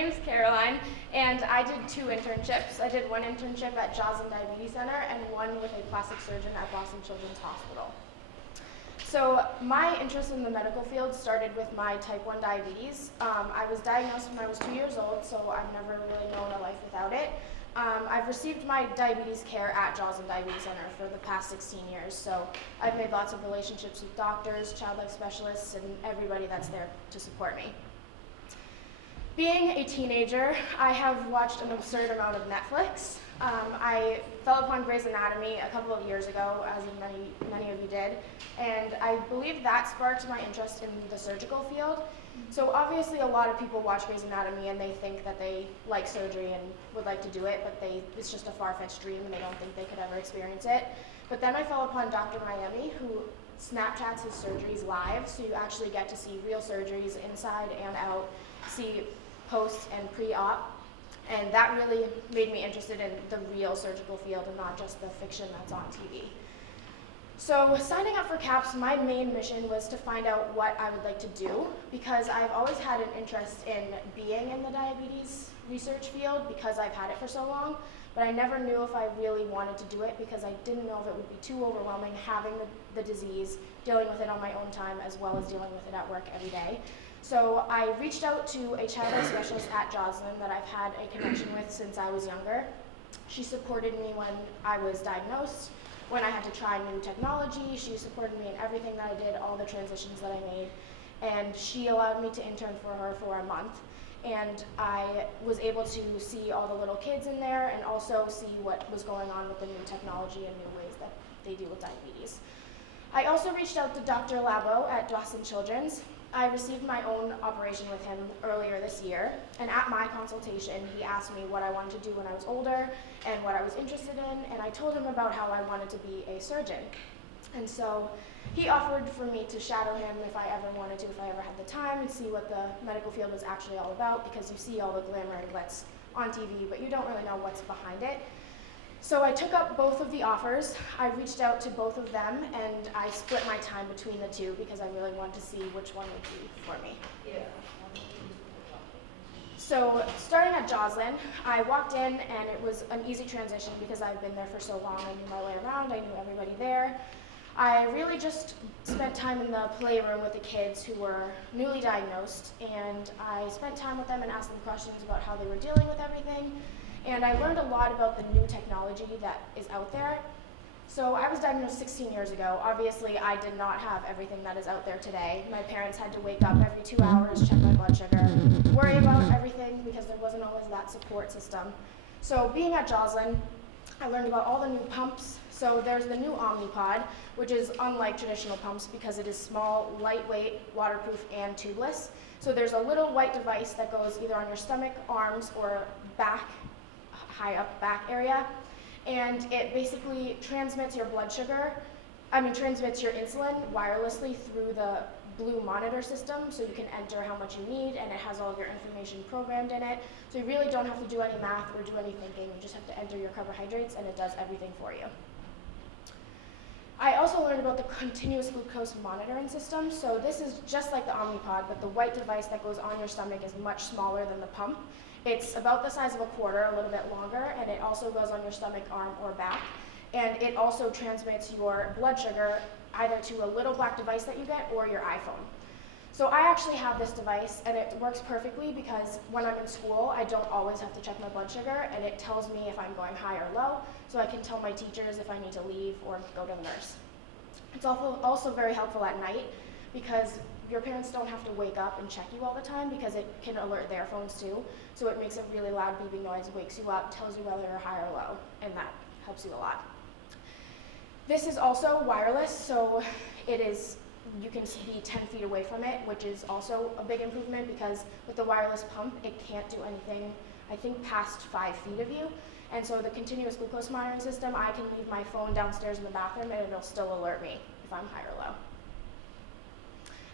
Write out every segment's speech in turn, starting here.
name's Caroline, and I did 2 internships. I did one internship at Joslin Diabetes Center and one with a plastic surgeon at Boston Children's Hospital. So my interest in the medical field started with my type 1 diabetes. I was diagnosed when I was 2 years old, so I've never really known a life without it. I've received my diabetes care at Joslin Diabetes Center for the past 16 years, so I've made lots of relationships with doctors, child life specialists, and everybody that's there to support me. Being a teenager, I have watched an absurd amount of Netflix. I fell upon Grey's Anatomy a couple of years ago, as many of you did, and I believe that sparked my interest in the surgical field. So obviously a lot of people watch Grey's Anatomy and they think that they like surgery and would like to do it, but it's just a far-fetched dream and they don't think they could ever experience it. But then I fell upon Dr. Miami, who Snapchats his surgeries live, so you actually get to see real surgeries inside and out, see post and pre-op, and that really made me interested in the real surgical field and not just the fiction that's on TV. So signing up for CAPS, my main mission was to find out what I would like to do, because I've always had an interest in being in the diabetes research field because I've had it for so long, but I never knew if I really wanted to do it because I didn't know if it would be too overwhelming having the disease, dealing with it on my own time, as well as dealing with it at work every day. So I reached out to a child life specialist at Joslin that I've had a connection with since I was younger. She supported me when I was diagnosed, when I had to try new technology. She supported me in everything that I did, all the transitions that I made, and she allowed me to intern for her for a month. And I was able to see all the little kids in there and also see what was going on with the new technology and new ways that they deal with diabetes. I also reached out to Dr. Labo at Boston Children's. I received my own operation with him earlier this year, and at my consultation, he asked me what I wanted to do when I was older and what I was interested in, and I told him about how I wanted to be a surgeon. And so he offered for me to shadow him if I ever wanted to, if I ever had the time, and see what the medical field was actually all about, because you see all the glamour and glitz on TV, but you don't really know what's behind it. So I took up both of the offers. I reached out to both of them, and I split my time between the two because I really wanted to see which one would be for me. Yeah. So starting at Joslin, I walked in and it was an easy transition because I've been there for so long. I knew my way around, I knew everybody there. I really just spent time in the playroom with the kids who were newly diagnosed, and I spent time with them and asked them questions about how they were dealing with everything. And I learned a lot about the new technology that is out there. So I was diagnosed 16 years ago. Obviously, I did not have everything that is out there today. My parents had to wake up every 2 hours, check my blood sugar, worry about everything because there wasn't always that support system. So being at Joslin, I learned about all the new pumps. So there's the new Omnipod, which is unlike traditional pumps because it is small, lightweight, waterproof, and tubeless. So there's a little white device that goes either on your stomach, arms, or back, high up back area, and it basically transmits your transmits your insulin wirelessly through the blue monitor system, so you can enter how much you need, and it has all of your information programmed in it. So you really don't have to do any math or do any thinking. You just have to enter your carbohydrates, and it does everything for you. I also learned about the continuous glucose monitoring system. So this is just like the Omnipod, but the white device that goes on your stomach is much smaller than the pump. It's about the size of a quarter, a little bit longer, and it also goes on your stomach, arm, or back. And it also transmits your blood sugar either to a little black device that you get or your iPhone. So I actually have this device, and it works perfectly because when I'm in school, I don't always have to check my blood sugar, and it tells me if I'm going high or low, so I can tell my teachers if I need to leave or go to the nurse. It's also very helpful at night because your parents don't have to wake up and check you all the time because it can alert their phones too. So it makes a really loud beeping noise, wakes you up, tells you whether you're high or low, and that helps you a lot. This is also wireless, so you can be 10 feet away from it, which is also a big improvement because with the wireless pump, it can't do anything, I think, past 5 feet of you. And so the continuous glucose monitoring system, I can leave my phone downstairs in the bathroom and it'll still alert me if I'm high or low.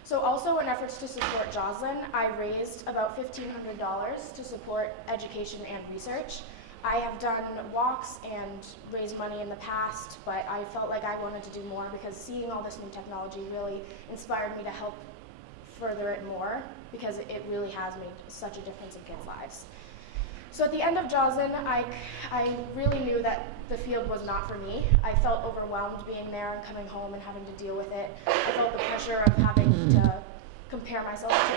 So also in efforts to support Joslin, I raised about $1,500 to support education and research. I have done walks and raised money in the past, but I felt like I wanted to do more because seeing all this new technology really inspired me to help further it more because it really has made such a difference in kids' lives. So at the end of Joslin, I really knew that the field was not for me. I felt overwhelmed being there and coming home and having to deal with it. I felt the pressure of having to compare myself to